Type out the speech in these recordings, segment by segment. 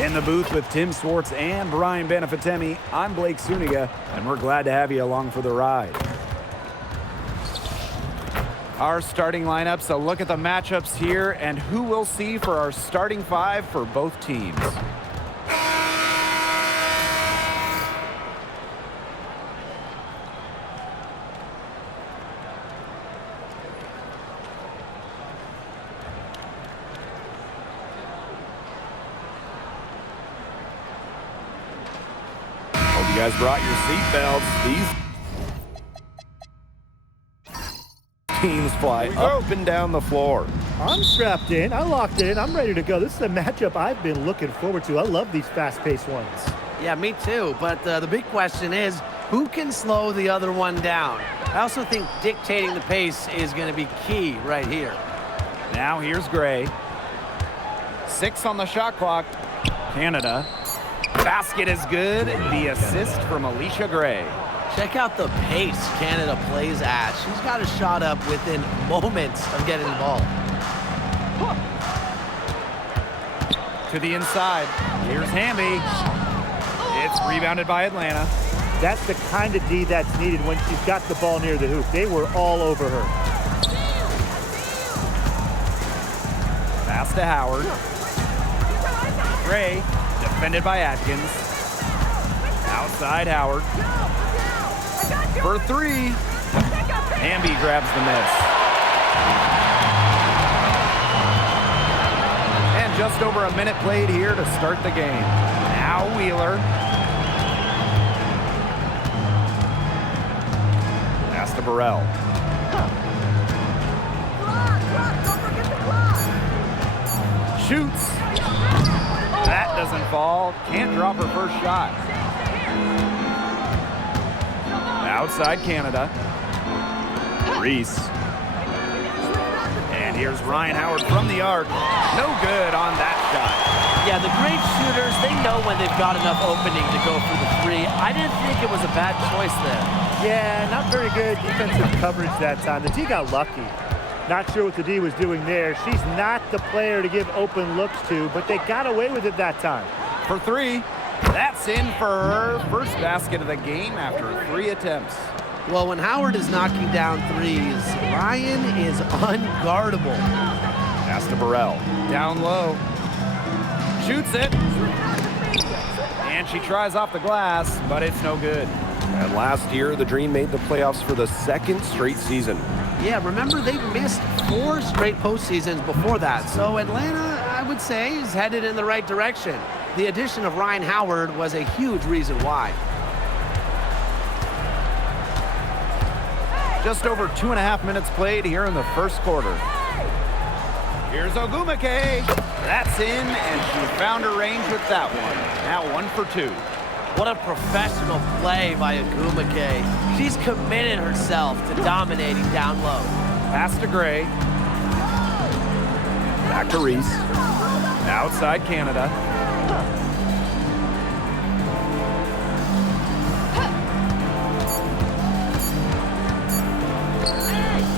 In the booth with Tim Swartz and Brian Benefatemi, I'm Blake Suniga, and we're glad to have you along for the ride. Our starting lineups, a look at the matchups here, and who we'll see for our starting five for both teams. You guys brought your seatbelts. These teams fly up and down the floor. I'm strapped in. I locked in. I'm ready to go. This is a matchup I've been looking forward to. I love these fast-paced ones. Yeah, me too. But the big question is, who can slow the other one down? I also think dictating the pace is going to be key right here. Now here's Gray. 6 on the shot clock. Canada. Basket is good. The assist from Alicia Gray. Check out the pace Canada plays at. She's got a shot up within moments of getting the ball. To the inside. Here's Hamby. It's rebounded by Atlanta. That's the kind of D that's needed when she's got the ball near the hoop. They were all over her. Pass to Howard. Gray. Defended by Atkins. Outside Howard. For 3. Hamby grabs the miss. And just over a minute played here to start the game. Now Wheeler. Pass to Burrell. Shoots. That doesn't fall. Can't drop her first shot. Outside Canada. Reese. And here's Ryan Howard from the arc. No good on that shot. Yeah, the great shooters, they know when they've got enough opening to go for the 3. I didn't think it was a bad choice there. Yeah, not very good defensive coverage that time. The D got lucky. Not sure what the D was doing there. She's not the player to give open looks to, but they got away with it that time. For 3. That's in for her first basket of the game after 3 attempts. Well, when Howard is knocking down 3s, Ryan is unguardable. Pass to Burrell. Down low. Shoots it. And she tries off the glass, but it's no good. And last year, the Dream made the playoffs for the 2nd straight season. Yeah, remember, they missed 4 straight postseasons before that. So Atlanta, I would say, is headed in the right direction. The addition of Ryan Howard was a huge reason why. Just over 2.5 minutes played here in the first quarter. Here's Ogumake. That's in, and she found her range with that one. Now 1 for 2. What a professional play by Ogumake. She's committed herself to dominating down low. Pass to Gray. Back to Reese. Outside Canada.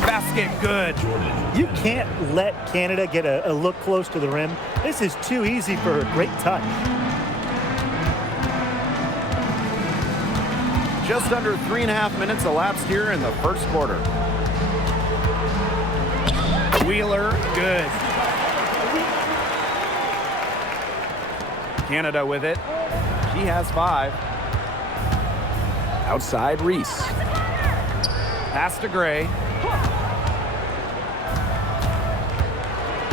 Basket good. You can't let Canada get a look close to the rim. This is too easy for her. Great touch. Just under 3.5 minutes elapsed here in the first quarter. Wheeler, good. Canada with it. She has 5. Outside Reese. Pass to Gray.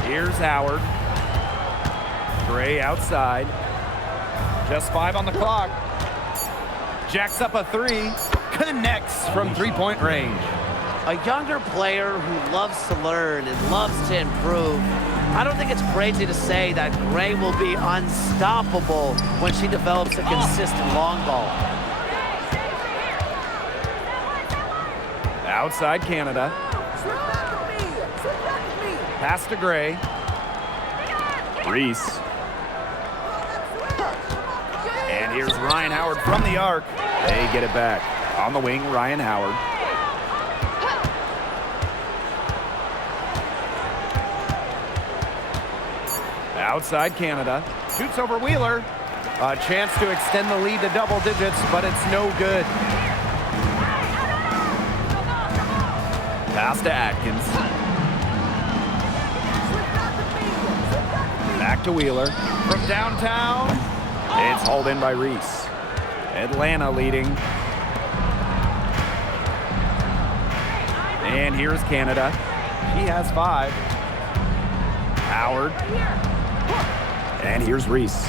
Here's Howard. Gray outside. Just 5 on the clock. Jacks up a 3. Connects from 3-point range. A younger player who loves to learn and loves to improve. I don't think it's crazy to say that Gray will be unstoppable when she develops a consistent long ball. Outside Canada. Pass to Gray. Reese. And here's Ryan Howard from the arc. They get it back. On the wing, Ryan Howard. Outside Canada. Shoots over Wheeler. A chance to extend the lead to double digits, but it's no good. Pass to Atkins. Back to Wheeler. From downtown. It's hauled in by Reese. Atlanta leading. And here's Canada. She has 5. Howard. And here's Reese.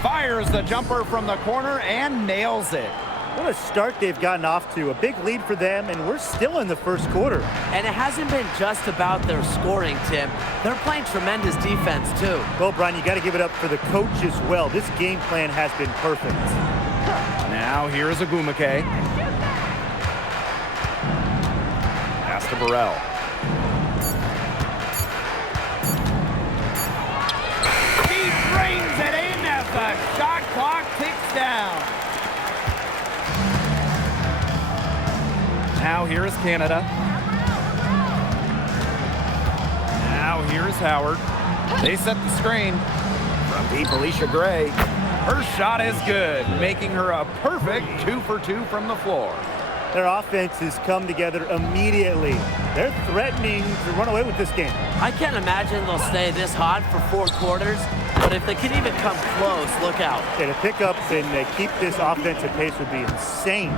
Fires the jumper from the corner and nails it. What a start they've gotten off to. A big lead for them, and we're still in the first quarter. And it hasn't been just about their scoring, Tim. They're playing tremendous defense, too. Well, Brian, you got to give it up for the coach as well. This game plan has been perfect. Now here's Agumake. Pass to Burrell. He brings it in as the shot clock ticks down. Now here's Canada. Now here's Howard. They set the screen. From deep, Alicia Gray. Her shot is good, making her a perfect 2 for 2 from the floor. Their offense has come together immediately. They're threatening to run away with this game. I can't imagine they'll stay this hot for 4 quarters, but if they can even come close, look out. Yeah, to pick up and keep this offensive pace would be insane.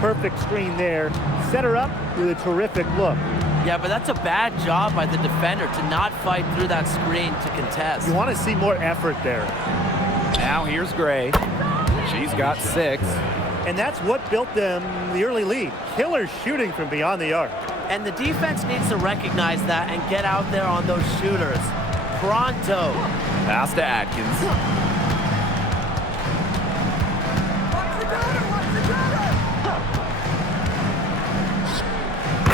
Perfect screen there. Set her up with a terrific look. Yeah, but that's a bad job by the defender to not fight through that screen to contest. You want to see more effort there. Now here's Gray. She's got 6. And that's what built them the early lead. Killer shooting from beyond the arc. And the defense needs to recognize that and get out there on those shooters. Pronto. Pass to Atkins.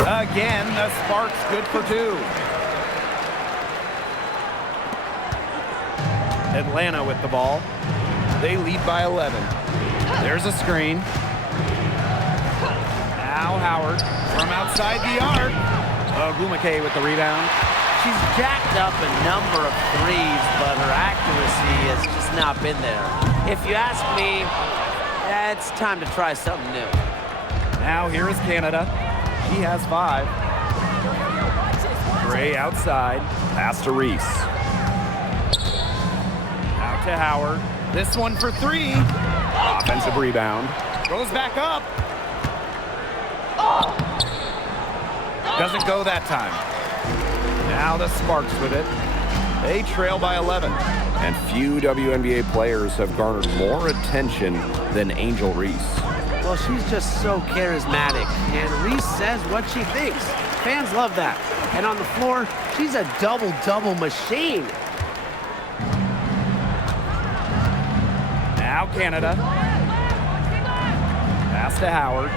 Again, the spark's good for 2. Atlanta with the ball. They lead by 11. There's a screen. Now Howard from outside the arc. Agumake with the rebound. She's jacked up a number of threes, but her accuracy has just not been there. If you ask me, it's time to try something new. Now here is Canada. She has 5. Gray outside. Pass to Reese. Out to Howard. This one for 3. Offensive rebound. Goes back up. Doesn't go that time. Now the Sparks with it. They trail by 11. And few WNBA players have garnered more attention than Angel Reese. Well, she's just so charismatic, and Reese says what she thinks. Fans love that. And on the floor, she's a double-double machine. Now Canada. Pass to Howard.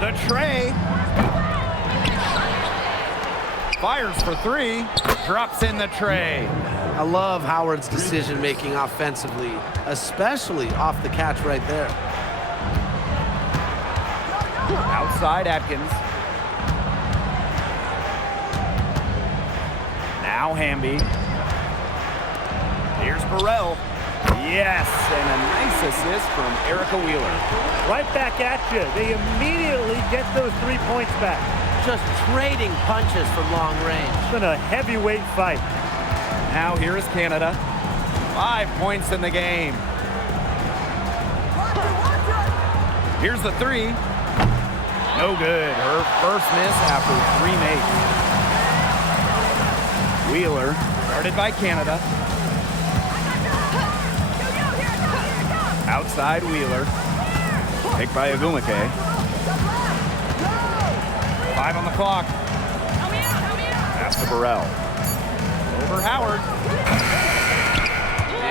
The tray. Fires for 3. Drops in the tray. I love Howard's decision-making offensively, especially off the catch right there. Outside Atkins. Now Hamby. Here's Burrell. Yes, and a nice assist from Erica Wheeler. Right back at you. They immediately get those 3 points back. Just trading punches from long range. It's been a heavyweight fight. Now here is Canada. 5 points in the game. Here's the 3. No good. Her first miss after 3 makes. Wheeler, guarded by Canada. Outside Wheeler. Picked by Agumake. 5 on the clock. Pass to Burrell. Over Howard.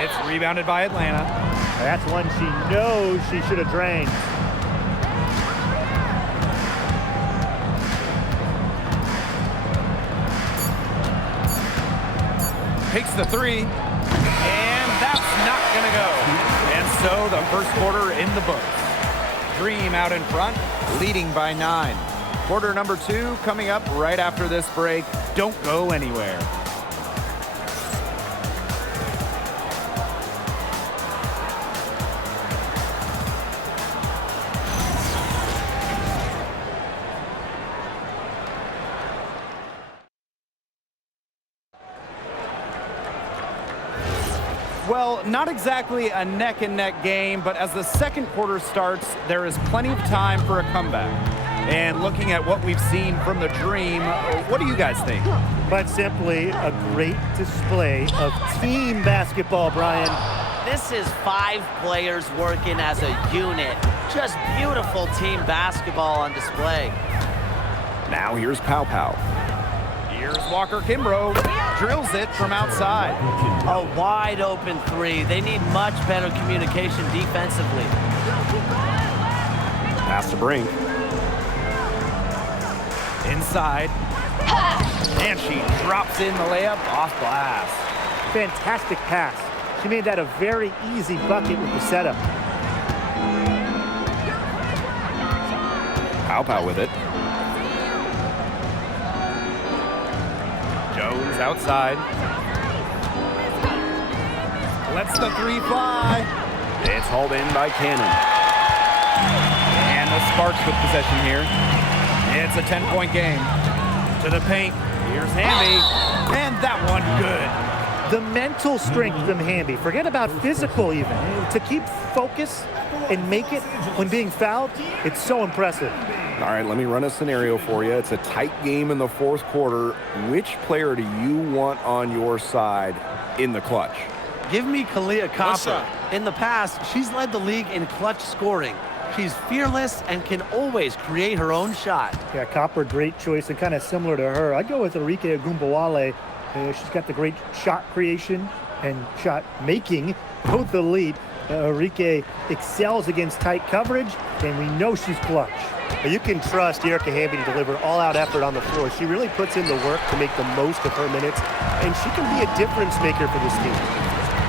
It's rebounded by Atlanta. That's one she knows she should have drained. Takes the 3. And that's not going to go. And so the first quarter in the books. Dream out in front, leading by 9. Quarter number 2 coming up right after this break. Don't go anywhere. Well, not exactly a neck-and-neck game, but as the second quarter starts, there is plenty of time for a comeback. And looking at what we've seen from the Dream, what do you guys think? But simply a great display of team basketball, Brian. This is 5 players working as a unit. Just beautiful team basketball on display. Now here's Pow Pow. Here's Walker Kimbrough. Drills it from outside. A wide open 3. They need much better communication defensively. Pass to Brink. Inside. And she drops in the layup off glass. Fantastic pass. She made that a very easy bucket with the setup. Pow Pow with it. Jones outside. Lets the 3 fly. It's hauled in by Cannon. And the Sparks with possession here. It's a 10-point game. To the paint. Here's Hamby. And that one good. The mental strength from Hamby. Forget about physical even. To keep focus and make it when being fouled, it's so impressive. All right, let me run a scenario for you. It's a tight game in the fourth quarter. Which player do you want on your side in the clutch? Give me Kalia Copper. In the past, she's led the league in clutch scoring. She's fearless and can always create her own shot. Yeah, Copper, great choice and kind of similar to her. I'd go with Enrique Agumbawale. She's got the great shot creation and shot making, both elite. Enrique excels against tight coverage, and we know she's clutch. You can trust Erica Hamby to deliver all-out effort on the floor. She really puts in the work to make the most of her minutes, and she can be a difference maker for this team.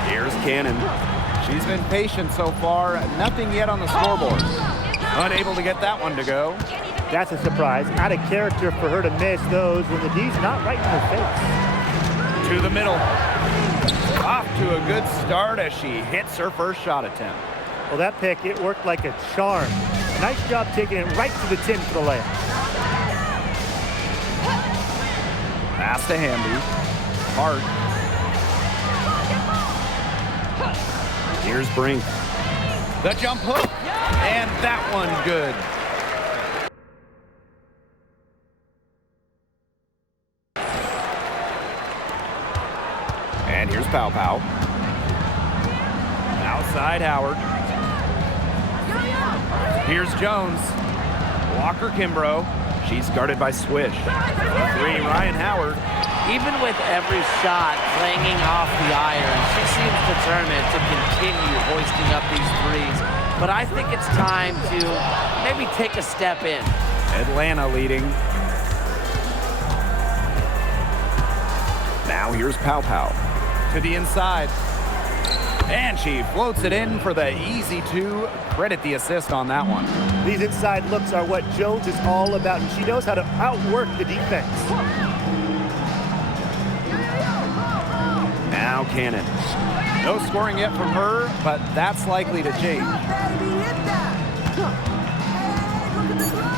Here's Cannon. She's been patient so far. Nothing yet on the scoreboard. Unable to get that one to go. That's a surprise. Out of character for her to miss those when the D's not right in her face. To the middle. Off to a good start as she hits her first shot attempt. Well, that pick, it worked like a charm. Nice job taking it right to the 10 for the layup. Pass to Hamby. Hard. Here's Brink. The jump hook. And that one good. And here's Pow Pow. Outside Howard. Here's Jones. Walker Kimbrough. She's guarded by Swish. 3, Ryan Howard. Even with every shot clanging off the iron, she seems determined to continue hoisting up these threes. But I think it's time to maybe take a step in. Atlanta leading. Now here's Pow Pow. To the inside. And she floats it in for the easy 2. Credit the assist on that one. These inside looks are what Jones is all about, and she knows how to outwork the defense. Now Cannon. No scoring yet from her, but that's likely to change.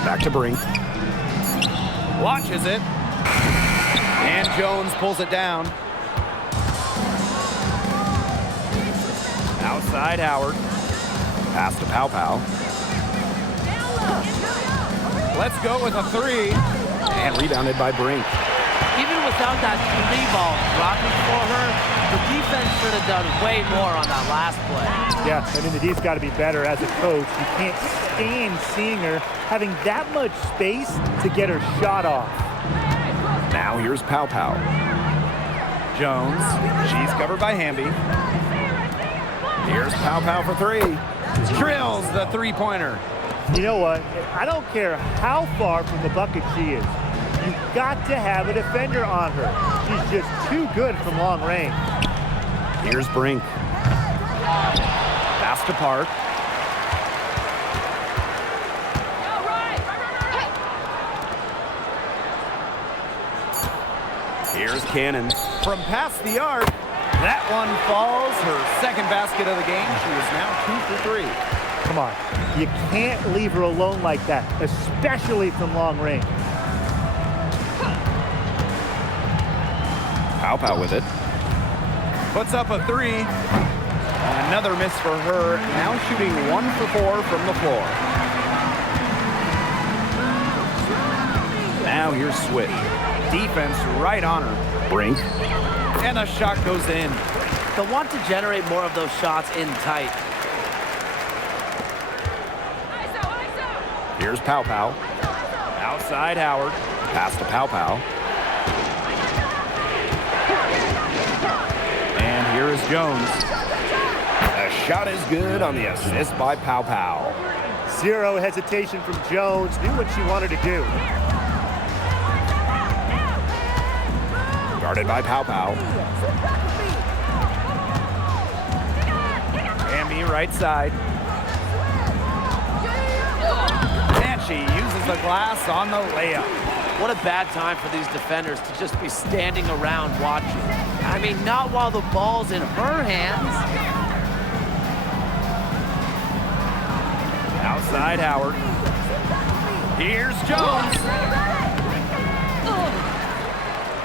Back to Brink. Launches it. And Jones pulls it down. Outside Howard. Pass to Pow Pow. Let's go with a 3. And rebounded by Brink. Even without that 3 ball dropping for her, the defense should have done way more on that last play. Yeah, I mean, the D's got to be better as a coach. You can't stand seeing her having that much space to get her shot off. Now here's Pow Pow. Jones. She's covered by Hamby. Here's Pow Pow for 3. Drills the 3-pointer. You know what? I don't care how far from the bucket she is. You've got to have a defender on her. She's just too good from long range. Here's Brink. Pass to Park. Cannon. From past the arc, that one falls. Her second basket of the game. She is now 2 for 3. Come on. You can't leave her alone like that, especially from long range. Pow with it. Puts up a 3. Another miss for her. Now shooting 1 for 4 from the floor. Now here's Switch. Defense right on her. Brink. And the shot goes in. They'll want to generate more of those shots in tight. Here's Pow. Outside Howard. Pass to Pow. And here is Jones. The shot is good on the assist by Pow. Zero hesitation from Jones. Knew what she wanted to do. Guarded by Pow. Bambi right side. And she uses the glass on the layup. What a bad time for these defenders to just be standing around watching. I mean, not while the ball's in her hands. Outside Howard. Here's Jones.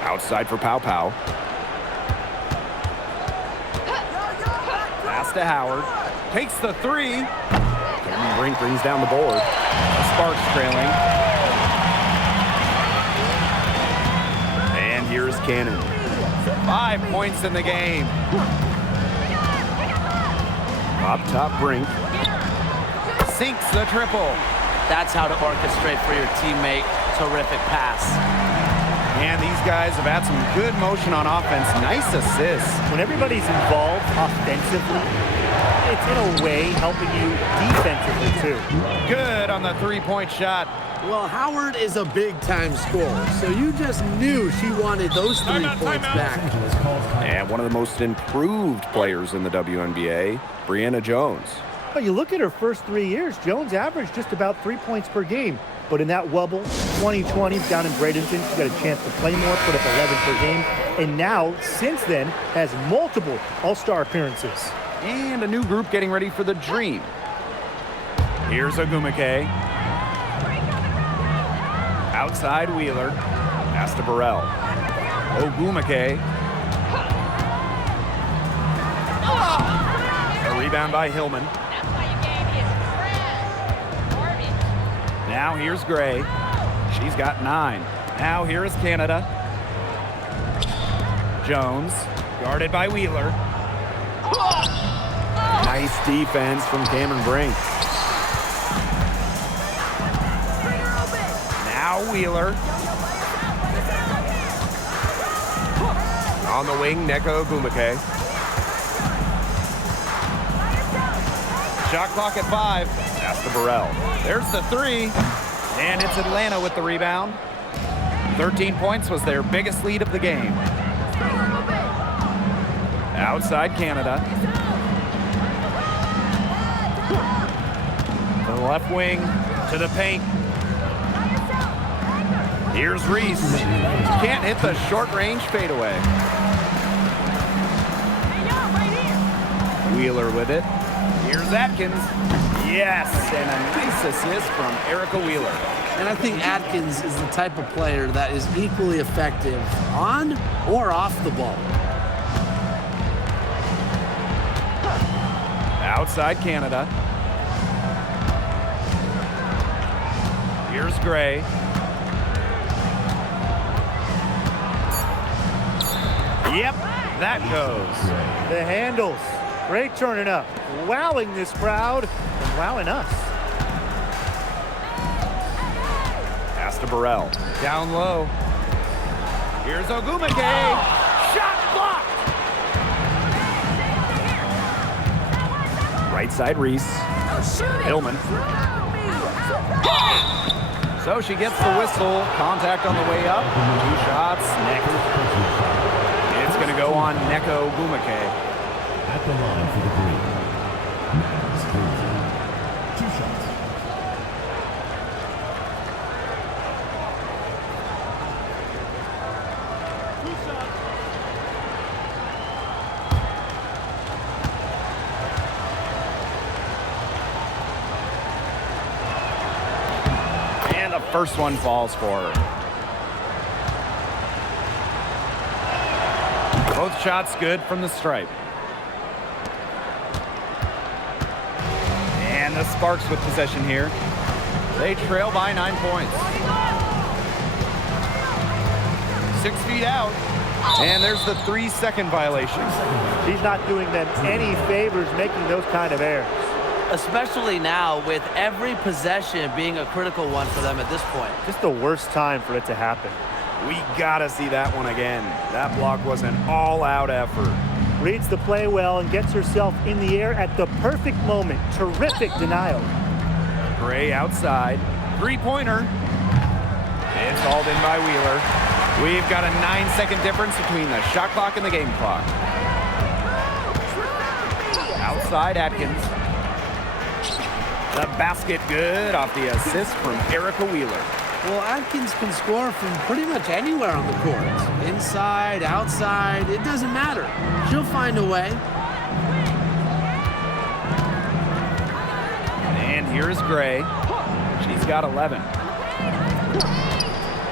Outside for Pow. Pass to Howard. Takes the 3. Cameron Brink brings down the board. The Sparks trailing. And here's Cannon. 5 points in the game. Up top, Brink. Sinks the triple. That's how to orchestrate for your teammate. Terrific pass. And these guys have had some good motion on offense. Nice assists. When everybody's involved offensively, it's in a way helping you defensively too. Good on the 3-point shot. Well, Howard is a big-time scorer, so you just knew she wanted those 3 points back. And one of the most improved players in the WNBA, Brianna Jones. But you look at her first 3 years, Jones averaged just about 3 points per game. But in that wobble, 2020 down in Bradenton, she got a chance to play more, put up 11 per game. And now, since then, has multiple All-Star appearances. And a new group getting ready for the Dream. Here's Ogumake. Outside Wheeler. Pass to Burrell. Ogumake. A rebound by Hillman. Now here's Gray. She's got 9. Now here is Canada. Jones, guarded by Wheeler. Nice defense from Cameron Brink. Now Wheeler. On the wing, Neko Ogumake. Shot clock at 5. Pass to Burrell. There's the 3. And it's Atlanta with the rebound. 13 points was their biggest lead of the game. Outside Canada. To the left wing, to the paint. Here's Reese. Can't hit the short-range fadeaway. Wheeler with it. Here's Atkins. Yes, and a nice assist from Erica Wheeler. And I think Atkins is the type of player that is equally effective on or off the ball. Outside Canada. Here's Gray. Yep, that goes. The handles. Great turning up. Wowing this crowd and wowing us. Pass to Burrell. Down low. Here's Ogumake. Shot blocked. Right side, Reese. Hillman. So she gets the whistle. Contact on the way up. 2 shots. It's going to go on Neko Ogumake. At the line for the Green. Max Cleveland. 2 shots. The first one falls for her. Both shots good from the stripe. And the Sparks with possession here. They trail by 9 points. 6 feet out. And there's the 3-second violation. She's not doing them any favors making those kind of errors. Especially now with every possession being a critical one for them at this point. Just the worst time for it to happen. We gotta see that one again. That block was an all-out effort. Reads the play well and gets herself in the air at the perfect moment. Terrific denial. Gray outside. Three-pointer. It's hauled in by Wheeler. We've got a 9-second difference between the shot clock and the game clock. Outside Atkins. The basket good off the assist from Erica Wheeler. Well, Atkins can score from pretty much anywhere on the court. Inside, outside, it doesn't matter. She'll find a way. And here's Gray. She's got 11.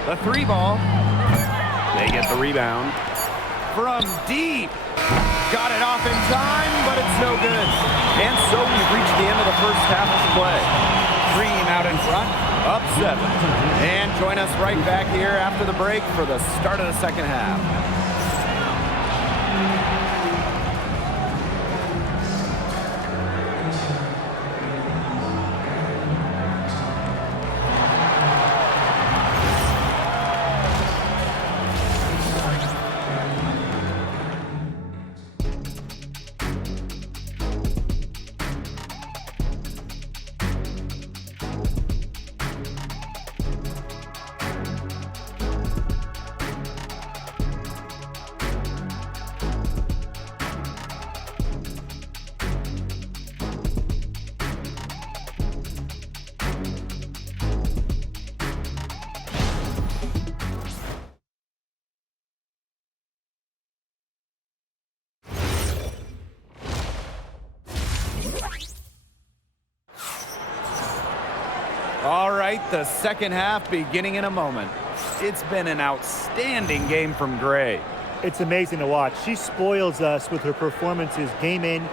The 3 ball. They get the rebound. From deep. Got it off in time, but it's no good. And so we've reached the end of the first half of the play. Green out in front, up 7. And join us right back here after the break for the start of the second half. All right, the second half beginning in a moment. It's been an outstanding game from Gray. It's amazing to watch. She spoils us with her performances game in,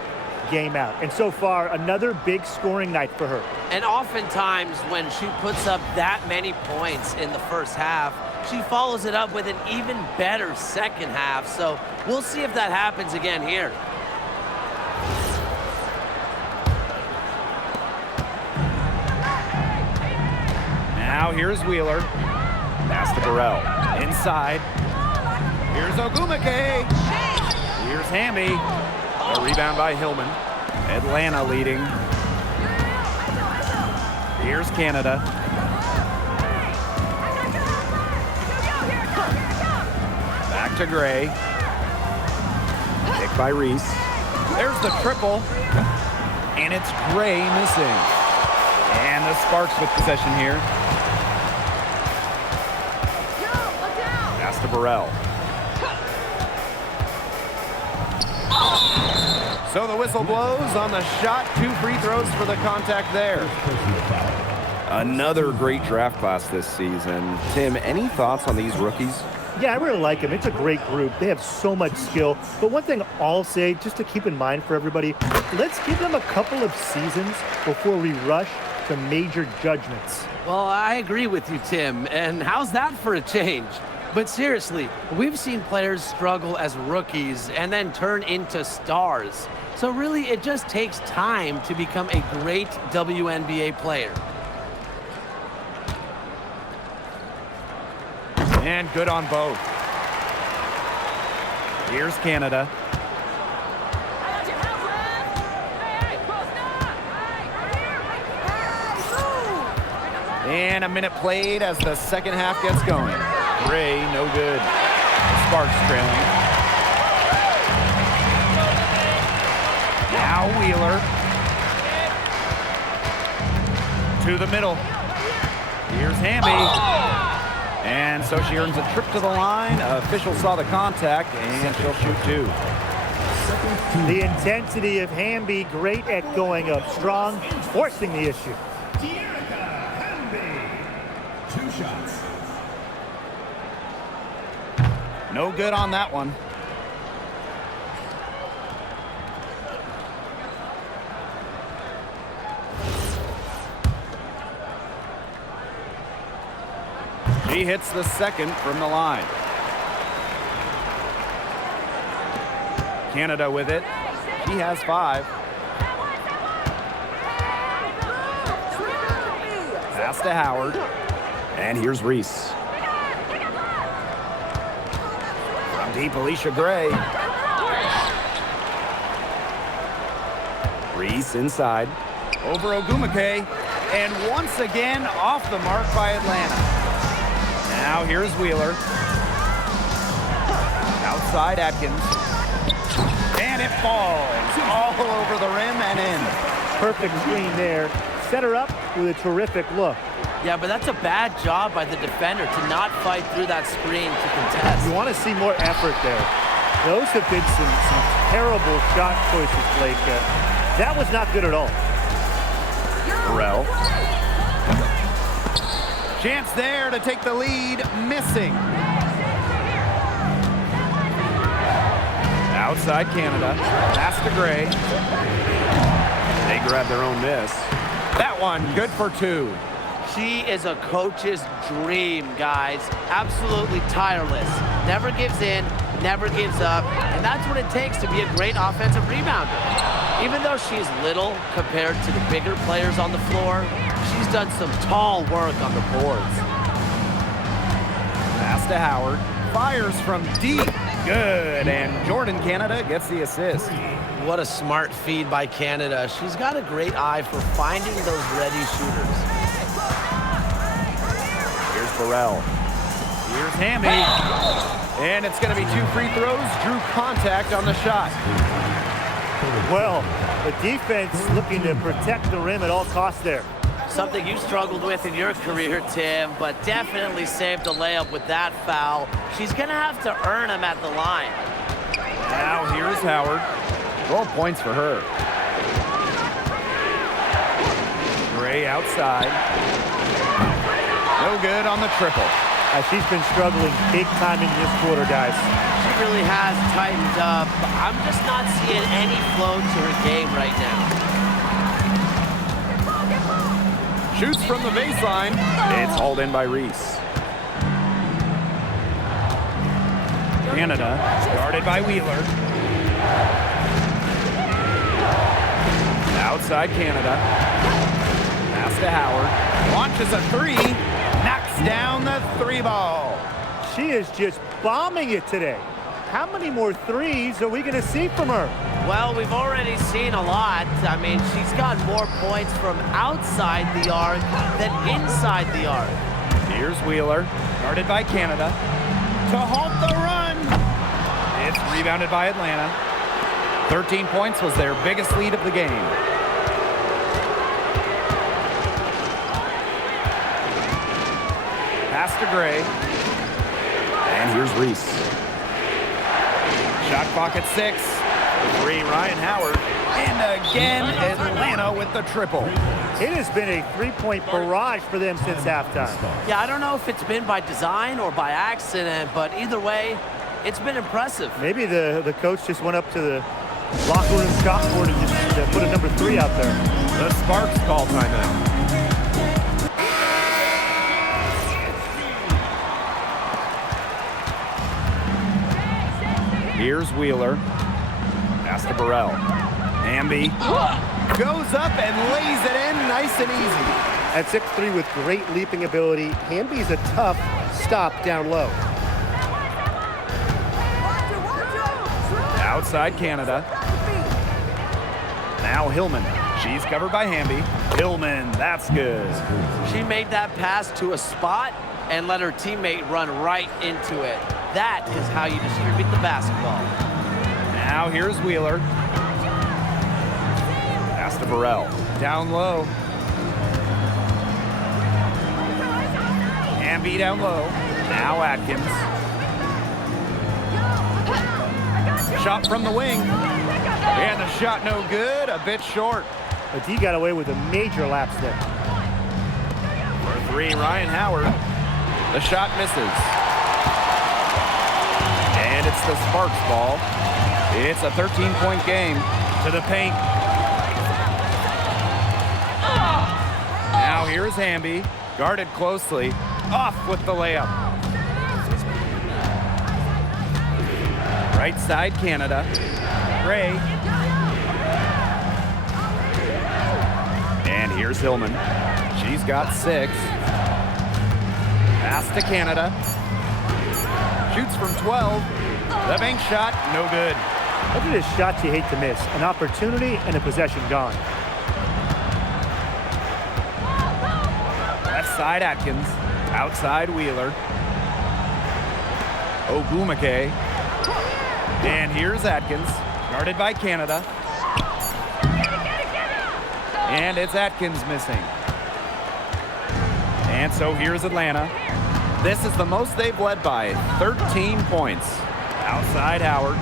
game out. And so far, another big scoring night for her. And oftentimes when she puts up that many points in the first half, she follows it up with an even better second half. So we'll see if that happens again here. Now here's Wheeler. Pass to Burrell. Inside. Here's Ogumake. Here's Hamby. A rebound by Hillman. Atlanta leading. Here's Canada. Back to Gray. Picked by Reese. There's the triple. And it's Gray missing. And the Sparks with possession here. Pass to Burrell. So the whistle blows on the shot. 2 free throws for the contact there. Another great draft class this season. Tim, any thoughts on these rookies? Yeah, I really like them. It's a great group. They have so much skill. But one thing I'll say, just to keep in mind for everybody, let's give them a couple of seasons before we rush to major judgments. Well, I agree with you, Tim. And how's that for a change? But seriously, we've seen players struggle as rookies and then turn into stars. So really, it just takes time to become a great WNBA player. And good on both. Here's Canada. And a minute played as the second half gets going. Gray, no good. Sparks trailing. Now Wheeler. To the middle. Here's Hamby. And so she earns a trip to the line. Officials saw the contact, and she'll shoot 2. The intensity of Hamby, great at going up strong, forcing the issue. 2 shots. No good on that one. He hits the second from the line. Canada with it. He has 5. Pass to Howard. And here's Reese. From deep, Alicia Gray. Reese inside. Over Ogumake. And once again, off the mark by Atlanta. Now here's Wheeler. Outside Atkins. And it falls all over the rim and in. Perfect screen there. Set her up with a terrific look. Yeah, but that's a bad job by the defender to not fight through that screen to contest. You want to see more effort there. Those have been some terrible shot choices, Blake. That was not good at all. Burrell. Chance there to take the lead, missing. Outside Canada, pass to Gray. They grab their own miss. That one, good for 2. She is a coach's dream, guys. Absolutely tireless. Never gives in, never gives up, and that's what it takes to be a great offensive rebounder. Even though she's little compared to the bigger players on the floor, she's done some tall work on the boards. Pass to Howard. Fires from deep. Good. And Jordan Canada gets the assist. What a smart feed by Canada. She's got a great eye for finding those ready shooters. Here's Burrell. Here's Hamby. And it's going to be 2 free throws. Drew contact on the shot. Well, the defense looking to protect the rim at all costs there. Something you struggled with in your career, Tim, but definitely saved the layup with that foul. She's going to have to earn him at the line. Now here's Howard. 12 points for her. Gray outside. No good on the triple. She's been struggling big time in this quarter, guys. She really has tightened up. I'm just not seeing any flow to her game right now. Shoots from the baseline. It's hauled in by Reese. Canada, guarded by Wheeler. Outside Canada. Pass to Howard. Launches a 3. Knocks down the 3 ball. She is just bombing it today. How many more threes are we going to see from her? Well, we've already seen a lot. I mean, she's got more points from outside the arc than inside the arc. Here's Wheeler, guarded by Canada. To halt the run. It's rebounded by Atlanta. 13 points was their biggest lead of the game. Pass to Gray. And here's Reese. Shot clock at 6. 3, Ryan Howard. And again, Atlanta with the triple. It has been a three-point barrage for them since halftime. Yeah, I don't know if it's been by design or by accident, but either way, it's been impressive. Maybe the coach just went up to the locker room chalkboard and just put a number 3 out there. The Sparks call timeout. Here's Wheeler. Pass to Burrell. Hamby goes up and lays it in nice and easy. At 6'3" with great leaping ability, Hamby's a tough stop down low. Outside Canada. Now Hillman. She's covered by Hamby. Hillman, that's good. She made that pass to a spot and let her teammate run right into it. That is how you distribute the basketball. Now here's Wheeler. Pass to Burrell. Down low. Hamby down low. Now Atkins. Shot from the wing. And the shot no good. A bit short. But he got away with a major lapse there. For three, Ryan Howard. The shot misses. And it's the Sparks ball. It's a 13-point game. To the paint. Now here's Hamby. Guarded closely. Off with the layup. Right side, Canada. Gray. And here's Hillman. She's got 6. Pass to Canada. Shoots from 12. The bank shot, no good. Those are just shots you hate to miss. An opportunity and a possession gone. Left side, Atkins. Outside, Wheeler. Ogumake. And here's Atkins. Guarded by Canada. And it's Atkins missing. And so here's Atlanta. This is the most they've led by, 13 points. Outside Howard.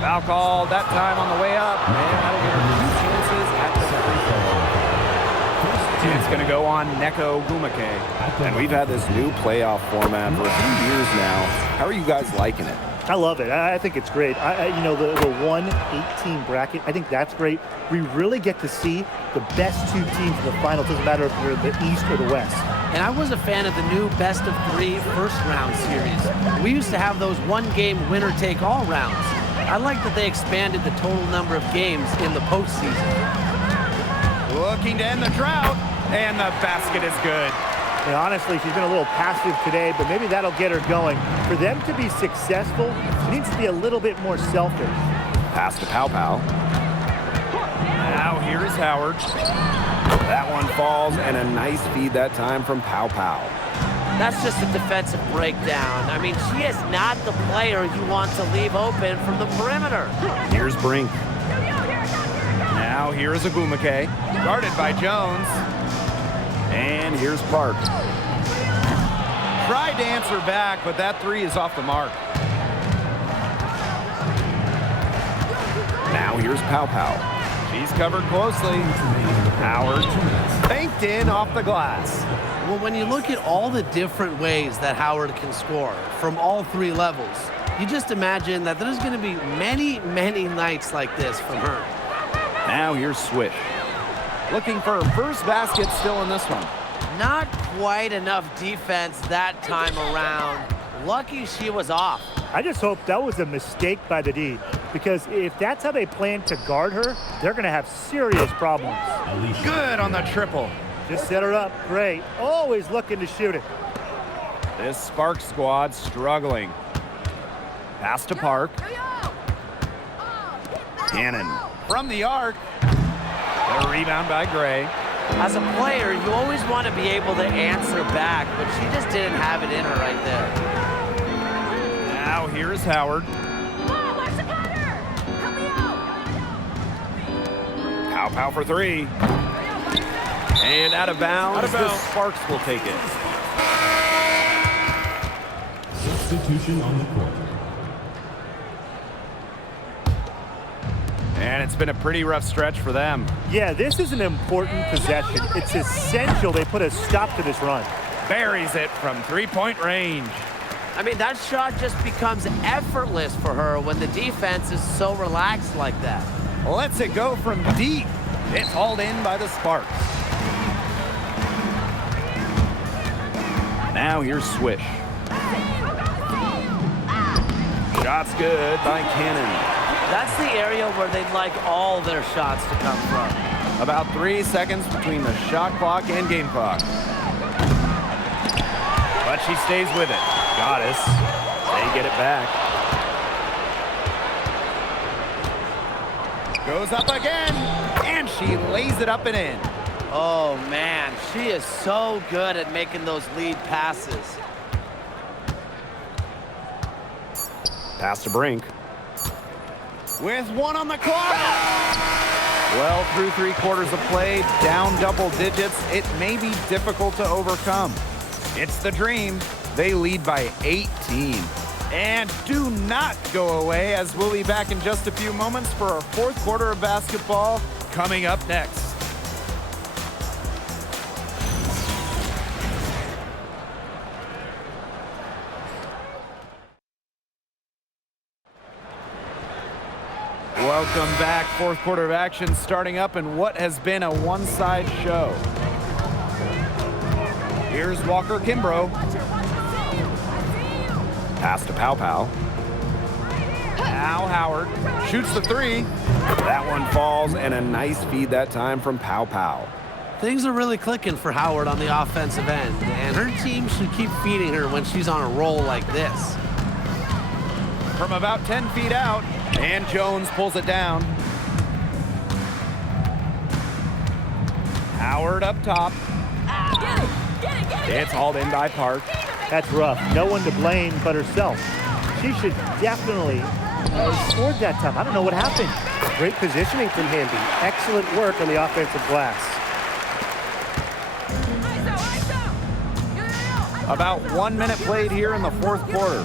Foul called that time on the way up. And that'll give her 2 chances at the free throw. And it's going to go on Neko Ogumake. And we've had this new playoff format for a few years now. How are you guys liking it? I love it. I think it's great. You know, the 1-18 bracket, I think that's great. We really get to see the best 2 teams in the final. It doesn't matter if you're the East or the West. And I was a fan of the new best-of-3 first-round series. We used to have those one-game winner-take-all rounds. I like that they expanded the total number of games in the postseason. Looking to end the drought, and the basket is good. And honestly, she's been a little passive today, but maybe that'll get her going. For them to be successful, she needs to be a little bit more selfish. Pass to Pow Pow. Now here is Howard. That one falls, and a nice feed that time from Pow Pow. That's just a defensive breakdown. I mean, she is not the player you want to leave open from the perimeter. Here's Brink. Now here's Ogumake. Guarded by Jones. And here's Park. Tried to answer back, but that 3 is off the mark. Now here's Pow Pow. She's covered closely. Howard banked in off the glass. Well, when you look at all the different ways that Howard can score from all 3 levels, you just imagine that there's going to be many, many nights like this from her. Now here's Swish. Looking for her first basket still in this one. Not quite enough defense that time around. Lucky she was off. I just hope that was a mistake by the D, because if that's how they plan to guard her, they're going to have serious problems. Good on the triple. Just set her up. Great. Always looking to shoot it. This Sparks squad struggling. Pass to Park. Cannon from the arc. A rebound by Gray. As a player, you always want to be able to answer back, but she just didn't have it in her right there. Now here's Howard. Pow Pow for 3. And out of bounds. The Sparks will take it. Substitution on the court. And it's been a pretty rough stretch for them. Yeah, this is an important possession. It's essential they put a stop to this run. Buries it from 3-point range. I mean, that shot just becomes effortless for her when the defense is so relaxed like that. Lets it go from deep. It's hauled in by the Sparks. Now here's Swish. Shot's good by Cannon. That's the area where they'd like all their shots to come from. About 3 seconds between the shot clock and game clock. But she stays with it. Goddess. They get it back. Goes up again. And she lays it up and in. Oh, man. She is so good at making those lead passes. Pass to Brink. With 1 on the clock. Well, through 3 quarters of play, down double digits, it may be difficult to overcome. It's the dream. They lead by 18. And do not go away, as we'll be back in just a few moments for our 4th quarter of basketball coming up next. Welcome back. Fourth quarter of action starting up in what has been a one-side show. Here's Walker Kimbrough. Pass to Pow Pow. Now Howard shoots the three. That one falls, and a nice feed that time from Pow Pow. Things are really clicking for Howard on the offensive end, and her team should keep feeding her when she's on a roll like this. From about 10 feet out, and Jones pulls it down. Howard up top. It's hauled in by Park. That's rough. No one to blame but herself. She should definitely scored that time. I don't know what happened. Great positioning from Hamby. Excellent work on the offensive glass. About 1 minute played here in the fourth quarter.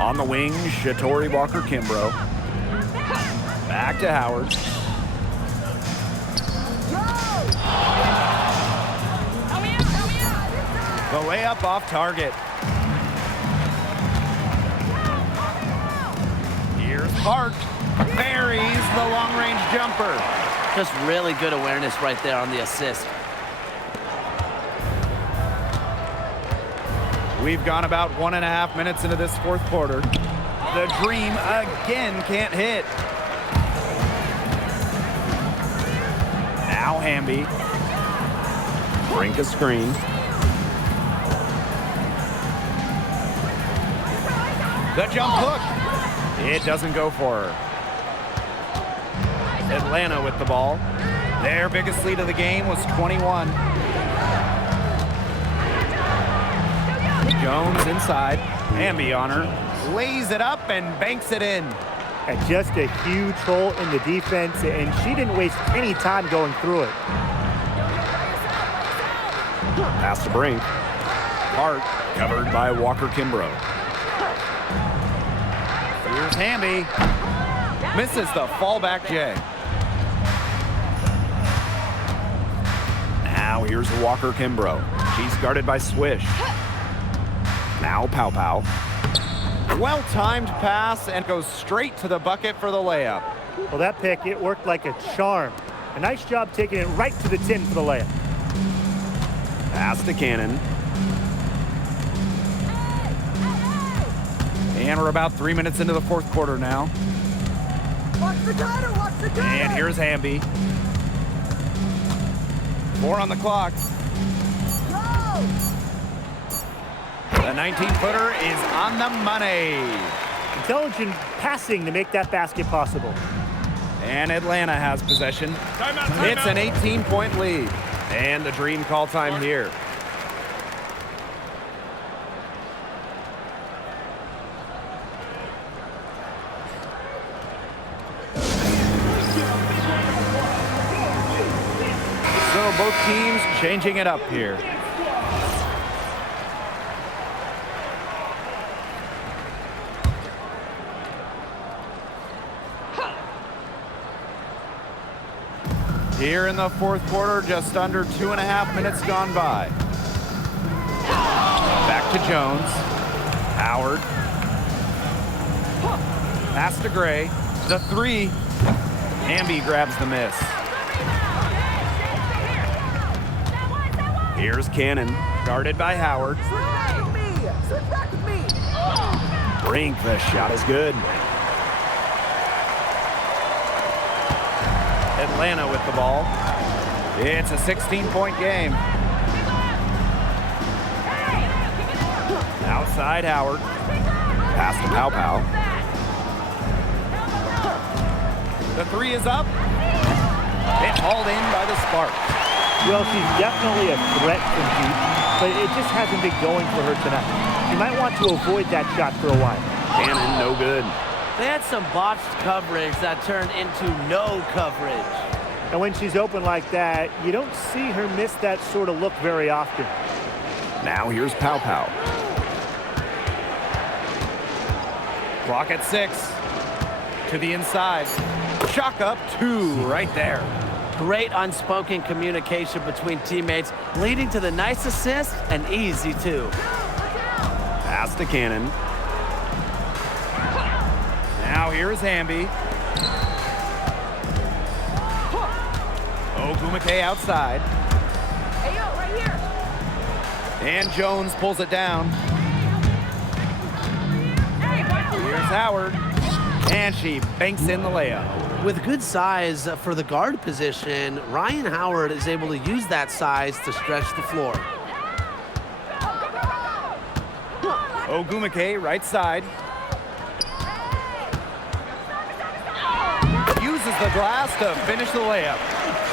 On the wing, Shatori Walker Kimbrough. Back to Howard. The layup off target. Here's Park. Buries the long-range jumper. Just really good awareness right there on the assist. We've gone about 1.5 minutes into this fourth quarter. The Dream again can't hit. Now Hamby. Brink a screen. The jump hook. It doesn't go for her. Atlanta with the ball. Their biggest lead of the game was 21. Jones inside. Hamby on her. Lays it up and banks it in. And just a huge hole in the defense, and she didn't waste any time going through it. Pass to Brink. Hart covered by Walker Kimbrough. Here's Hamby. Misses the fallback J. Now here's Walker Kimbrough. She's guarded by Swish. Now Pow Pow. Well-timed pass and goes straight to the bucket for the layup. Well, that pick, it worked like a charm. A nice job taking it right to the tin for the layup. Pass to Cannon. And we're about 3 minutes into the fourth quarter now. And here's Hamby. 4 on the clock. The 19-footer is on the money. Intelligent passing to make that basket possible. And Atlanta has possession. It's an 18-point lead. And the Dream call time here. So both teams changing it up here. Here in the fourth quarter, just under 2.5 minutes gone by. Back to Jones. Howard. Pass to Gray. The three. Hamby grabs the miss. Here's Cannon. Guarded by Howard. Brink, the shot is good. Atlanta with the ball. It's a 16-point game. Outside Howard. Pass to Pow Pow. The three is up. It's hauled in by the Sparks. Well, she's definitely a threat from deep, but it just hasn't been going for her tonight. You might want to avoid that shot for a while. Cannon, no good. They had some botched coverage that turned into no coverage. And when she's open like that, you don't see her miss that sort of look very often. Now here's Pow Pow. Clock at 6. To the inside. Chalk up 2 right there. Great unspoken communication between teammates, leading to the nice assist and easy Pass to Cannon. Now here's Hamby. Ogumake outside. Hey, yo, right here. And Jones pulls it down. Here's Howard. And she banks in the layup. With good size for the guard position, Ryan Howard is able to use that size to stretch the floor. Ogumake, right side. Uses the glass to finish the layup.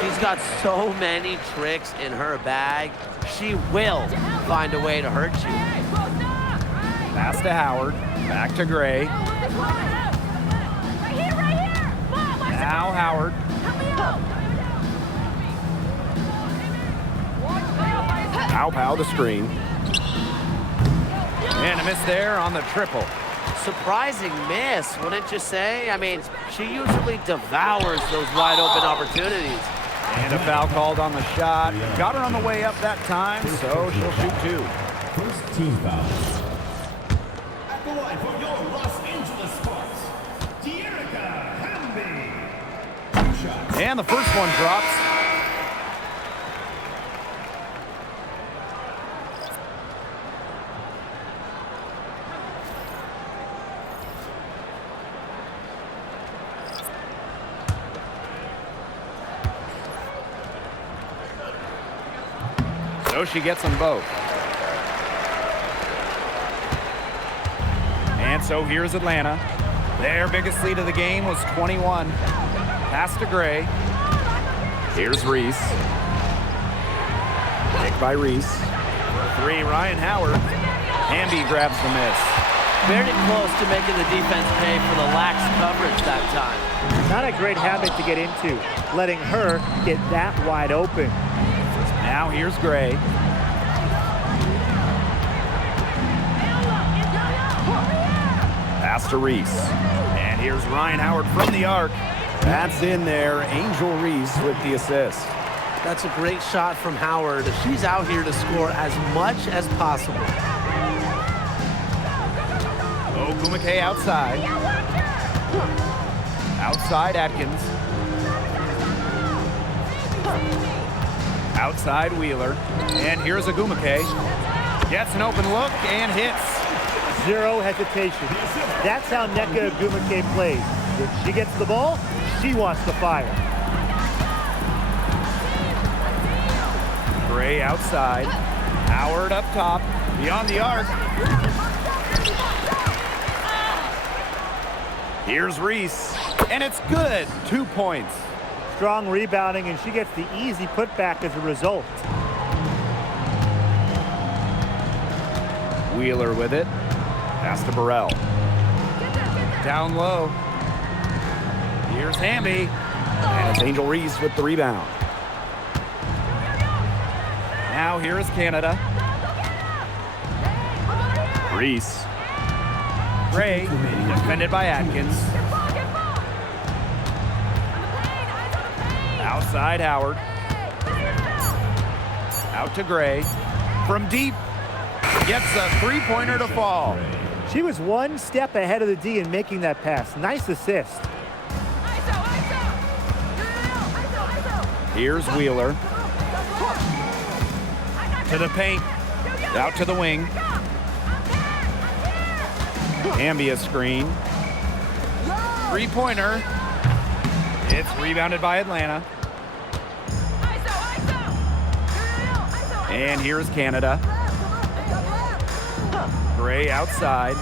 She's got so many tricks in her bag. She will find a way to hurt you. Pass to Howard. Back to Gray. Now Howard. Pow the screen. And a miss there on the triple. Surprising miss, wouldn't you say? I mean, she usually devours those wide open opportunities. And a foul called on the shot. Got her on the way up that time, so she'll shoot two. First team foul. At the line for your Los Angeles Sparks, Hamby. 2 shots. And the first one drops. So she gets them both. And so here's Atlanta. Their biggest lead of the game was 21. Pass to Gray. Here's Reese. Pick by Reese. For 3, Ryan Howard. Hamby grabs the miss. Very close to making the defense pay for the lax coverage that time. Not a great habit to get into, letting her get that wide open. Now here's Gray. Pass to Reese. And here's Ryan Howard from the arc. That's in there. Angel Reese with the assist. That's a great shot from Howard. She's out here to score as much as possible. Ogumake outside. Outside Atkins. Outside Wheeler. And here's Ogumake. Gets an open look and hits. Zero hesitation. That's how Nneka Ogumake plays. When she gets the ball, she wants to fire. Gray outside. Howard up top. Beyond the arc. Here's Reese. And it's good. 2 points. Strong rebounding, and she gets the easy putback as a result. Wheeler with it. Pass to Burrell. Down low. Here's Hamby. And it's Angel Reese with the rebound. Now here is Canada. Reese. Gray, defended by Atkins. Outside Howard. Out to Gray. From deep. Gets a three-pointer to fall. She was one step ahead of the D in making that pass. Nice assist. Here's Wheeler. To the paint. Out to the wing. Hamby a screen. Three-pointer. It's rebounded by Atlanta. And here's Canada. Gray outside.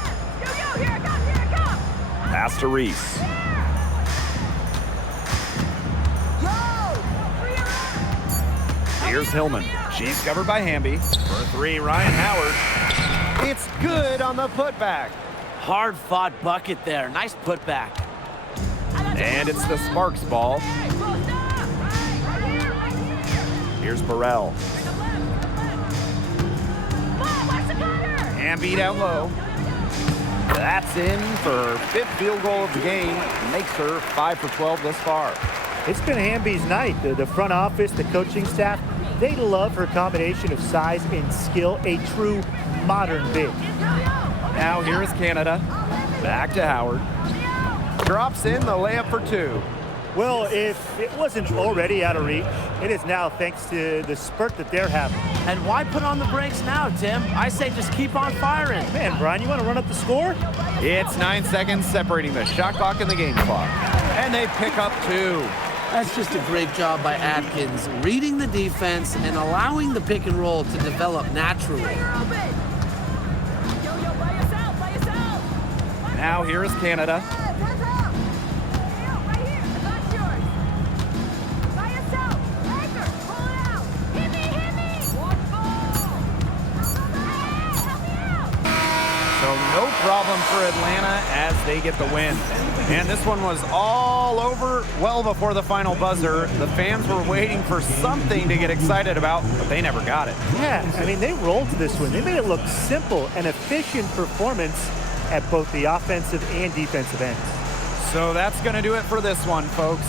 Pass to Reese. Here's Hillman. She's covered by Hamby. For 3, Ryan Howard. It's good on the putback. Hard-fought bucket there. Nice putback. And it's the Sparks ball. Here's Burrell. Hamby down low. That's in for 5th field goal of the game. Makes her 5 for 12 thus far. It's been Hamby's night. The front office, the coaching staff, they love her combination of size and skill, a true modern big. Now here is Canada. Back to Howard. drops in the layup for 2. Well, if it wasn't already out of reach, it is now thanks to the spurt that they're having. And why put on the brakes now, Tim? I say just keep on firing. Man, Brian, you want to run up the score? It's 9 seconds separating the shot clock and the game clock. And they pick up 2. That's just a great job by Atkins, reading the defense and allowing the pick and roll to develop naturally. Now here is Canada. So no problem for Atlanta as they get the win. And this one was all over well before the final buzzer. The fans were waiting for something to get excited about, but they never got it. Yeah, I mean, they rolled to this one. They made it look simple and efficient performance at both the offensive and defensive ends. So that's going to do it for this one, folks.